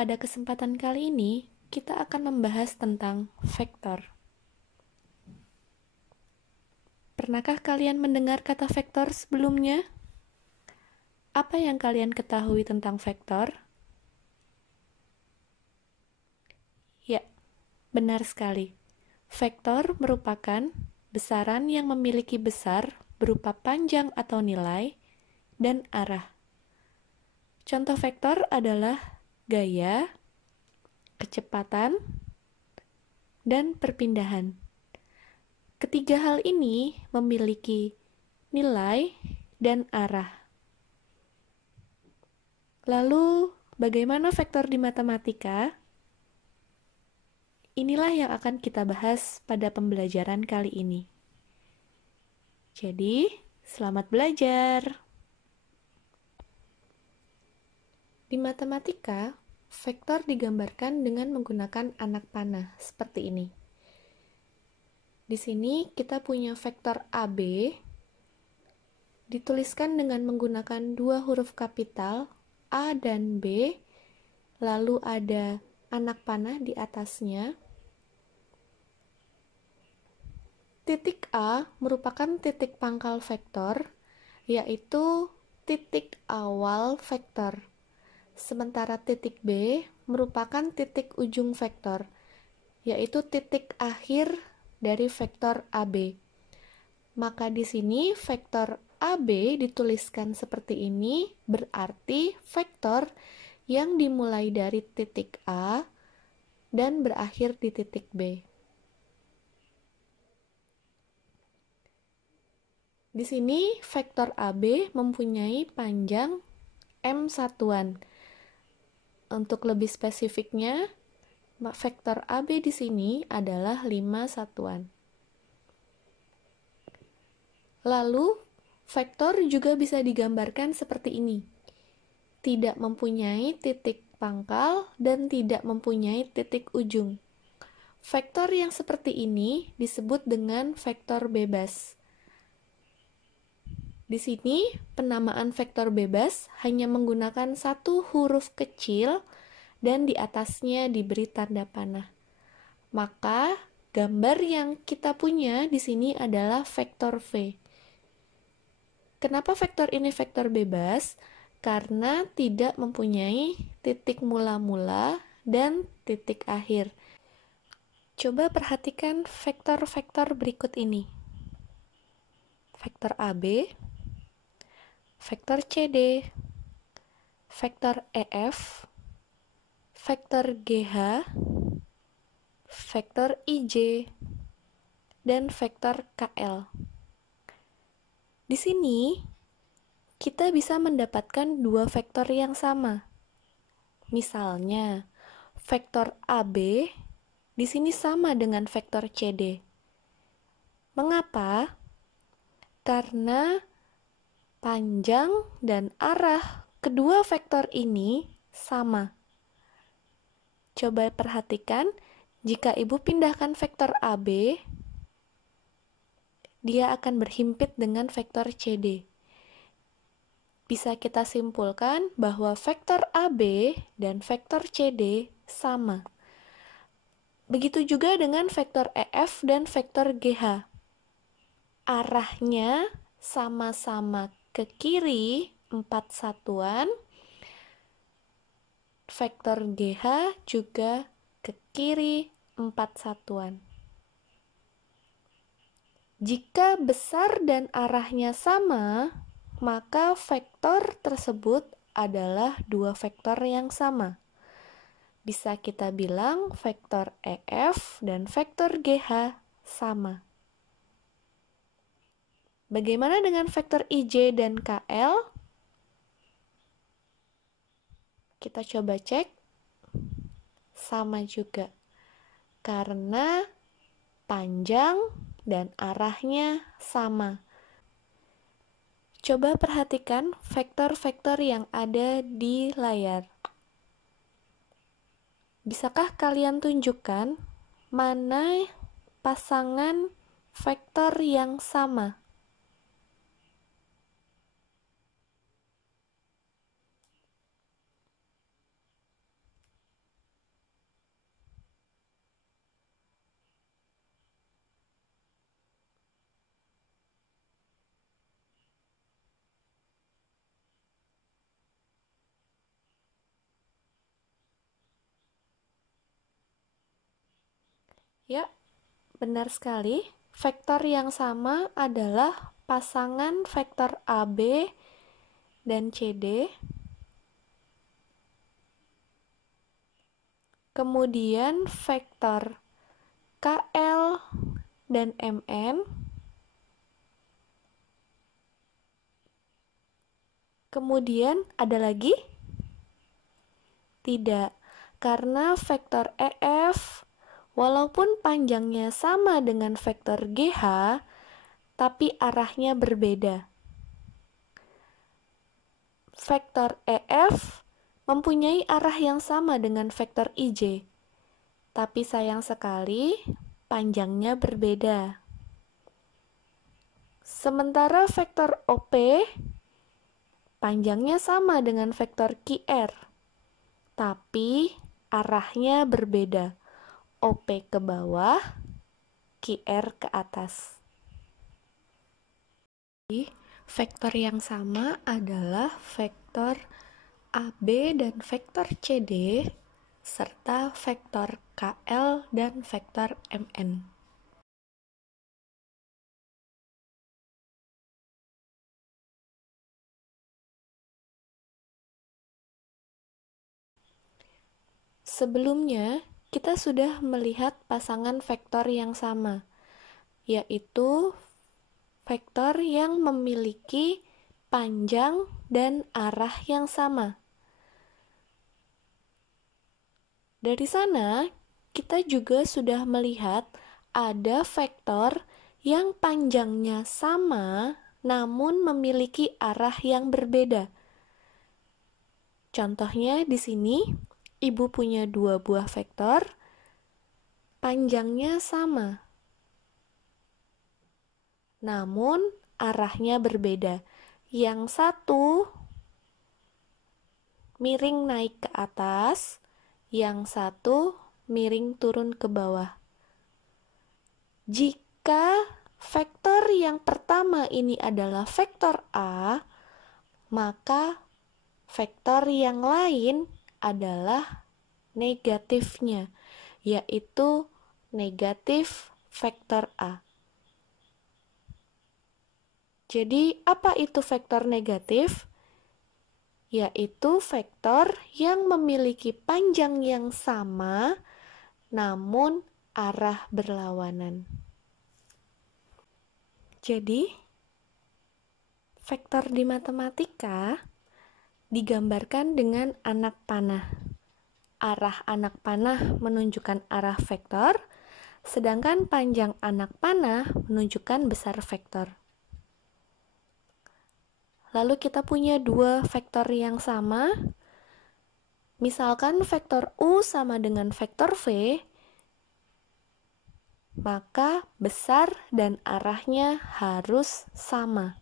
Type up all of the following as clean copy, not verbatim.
Pada kesempatan kali ini, kita akan membahas tentang vektor. Pernahkah kalian mendengar kata vektor sebelumnya? Apa yang kalian ketahui tentang vektor? Ya, benar sekali. Vektor merupakan besaran yang memiliki besar berupa panjang atau nilai dan arah. Contoh vektor adalah gaya, kecepatan, dan perpindahan. Ketiga hal ini memiliki nilai dan arah. Lalu, bagaimana vektor di matematika? Inilah yang akan kita bahas pada pembelajaran kali ini. Jadi, selamat belajar! Di matematika, vektor digambarkan dengan menggunakan anak panah seperti ini. Di sini kita punya vektor AB, dituliskan dengan menggunakan dua huruf kapital, A dan B, lalu ada anak panah di atasnya. Titik A merupakan titik pangkal vektor, yaitu titik awal vektor. Sementara titik B merupakan titik ujung vektor, yaitu titik akhir dari vektor AB. Maka di sini vektor AB dituliskan seperti ini, berarti vektor yang dimulai dari titik A dan berakhir di titik B. Di sini vektor AB mempunyai panjang M satuan. Untuk lebih spesifiknya, vektor AB di sini adalah 5 satuan. Lalu, vektor juga bisa digambarkan seperti ini. Tidak mempunyai titik pangkal dan tidak mempunyai titik ujung. Vektor yang seperti ini disebut dengan vektor bebas. Di sini, penamaan vektor bebas hanya menggunakan satu huruf kecil dan di atasnya diberi tanda panah. Maka, gambar yang kita punya di sini adalah vektor V. Kenapa vektor ini vektor bebas? Karena tidak mempunyai titik mula-mula dan titik akhir. Coba perhatikan vektor-vektor berikut ini. Vektor AB, vektor CD, vektor EF, vektor GH, vektor IJ, dan vektor KL. Di sini, kita bisa mendapatkan dua vektor yang sama. Misalnya, vektor AB di sini sama dengan vektor CD. Mengapa? Karena panjang dan arah kedua vektor ini sama. Coba perhatikan, jika ibu pindahkan vektor AB, dia akan berhimpit dengan vektor CD. Bisa kita simpulkan bahwa vektor AB dan vektor CD sama. Begitu juga dengan vektor EF dan vektor GH. Arahnya sama-sama ke kiri 4 satuan, vektor GH juga ke kiri 4 satuan. Jika besar dan arahnya sama, maka vektor tersebut adalah dua vektor yang sama. Bisa kita bilang vektor EF dan vektor GH sama. Bagaimana dengan vektor IJ dan KL? Kita coba cek. Sama juga. Karena panjang dan arahnya sama. Coba perhatikan vektor-vektor yang ada di layar. Bisakah kalian tunjukkan mana pasangan vektor yang sama? Ya, benar sekali. Vektor yang sama adalah pasangan vektor AB dan CD. Kemudian vektor KL dan MN. Kemudian ada lagi? Tidak, karena vektor EF walaupun panjangnya sama dengan vektor GH, tapi arahnya berbeda. Vektor EF mempunyai arah yang sama dengan vektor IJ, tapi sayang sekali panjangnya berbeda. Sementara vektor OP panjangnya sama dengan vektor QR, tapi arahnya berbeda. OP ke bawah, QR ke atas. Vektor yang sama adalah vektor AB dan vektor CD serta vektor KL dan vektor MN. Sebelumnya, kita sudah melihat pasangan vektor yang sama, yaitu vektor yang memiliki panjang dan arah yang sama. Dari sana, kita juga sudah melihat ada vektor yang panjangnya sama namun memiliki arah yang berbeda. Contohnya di sini, Ibu punya 2 buah vektor, panjangnya sama, namun arahnya berbeda. Yang satu miring naik ke atas, yang satu miring turun ke bawah. Jika vektor yang pertama ini adalah vektor A, maka vektor yang lain adalah negatifnya, yaitu negatif vektor A. Jadi, apa itu vektor negatif? Yaitu vektor yang memiliki panjang yang sama, namun arah berlawanan. Jadi, vektor di matematika digambarkan dengan anak panah. Arah anak panah menunjukkan arah vektor, sedangkan panjang anak panah menunjukkan besar vektor. Lalu kita punya 2 vektor yang sama. Misalkan vektor U sama dengan vektor V, maka besar dan arahnya harus sama.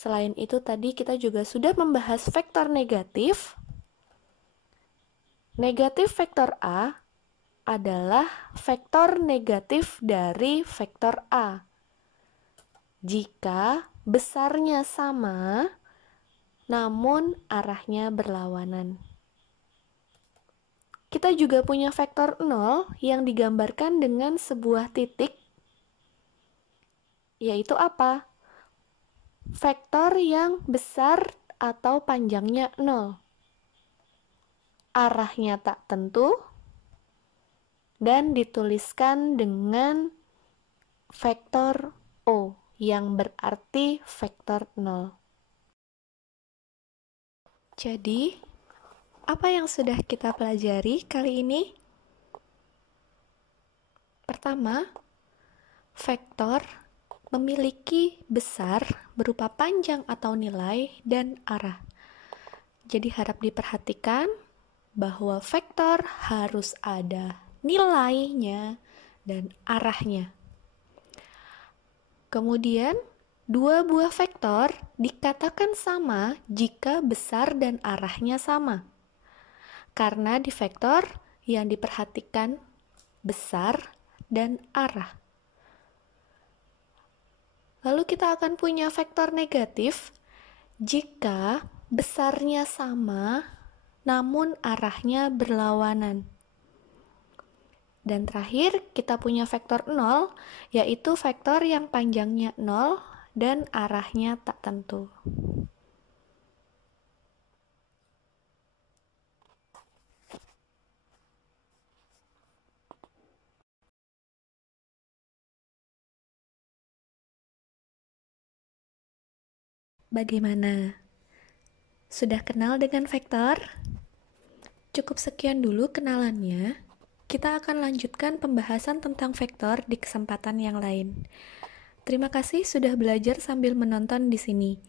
Selain itu tadi kita juga sudah membahas vektor negatif. Negatif vektor A adalah vektor negatif dari vektor A. Jika besarnya sama, namun arahnya berlawanan. Kita juga punya vektor 0 yang digambarkan dengan sebuah titik, yaitu apa? Vektor yang besar atau panjangnya 0. Arahnya tak tentu dan dituliskan dengan vektor O yang berarti vektor 0. Jadi, apa yang sudah kita pelajari kali ini? Pertama, vektor memiliki besar berupa panjang atau nilai dan arah. Jadi harap diperhatikan bahwa vektor harus ada nilainya dan arahnya. Kemudian, 2 buah vektor dikatakan sama jika besar dan arahnya sama. Karena di vektor yang diperhatikan besar dan arah. Lalu kita akan punya vektor negatif jika besarnya sama namun arahnya berlawanan. Dan terakhir, kita punya vektor 0, yaitu vektor yang panjangnya 0 dan arahnya tak tentu. Bagaimana? Sudah kenal dengan vektor? Cukup sekian dulu kenalannya. Kita akan lanjutkan pembahasan tentang vektor di kesempatan yang lain. Terima kasih sudah belajar sambil menonton di sini.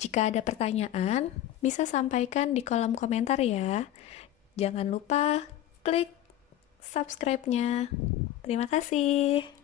Jika ada pertanyaan, bisa sampaikan di kolom komentar ya. Jangan lupa klik subscribe-nya. Terima kasih.